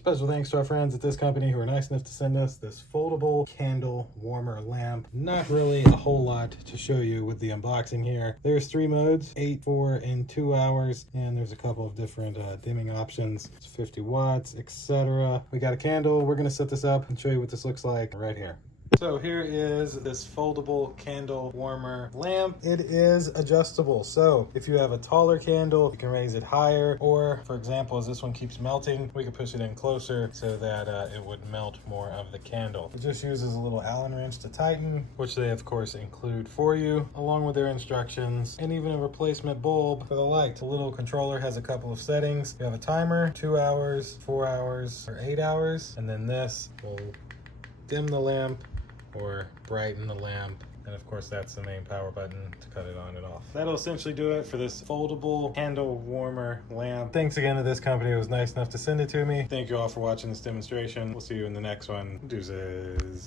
Special thanks to our friends at this company who are nice enough to send us this foldable candle warmer lamp. Not really a whole lot to show you with the unboxing here. There's 3 modes, 8, 4, and 2 hours, and there's a couple of different dimming options. It's 50 watts, etc. We got a candle. We're gonna set this up and show you what this looks like right here. So here is this foldable candle warmer lamp. It is adjustable. So if you have a taller candle, you can raise it higher, or for example, as this one keeps melting, we can push it in closer so that it would melt more of the candle. It just uses a little Allen wrench to tighten, which they of course include for you, along with their instructions, and even a replacement bulb for the light. The little controller has a couple of settings. You have a timer, 2 hours, 4 hours, or 8 hours, and then this will dim the lamp or brighten the lamp, and of course that's the main power button to cut it on and off. That'll essentially do it for this foldable candle warmer lamp. Thanks again to this company who was nice enough to send it to me. Thank you all for watching this demonstration. We'll see you in the next one. Deuces.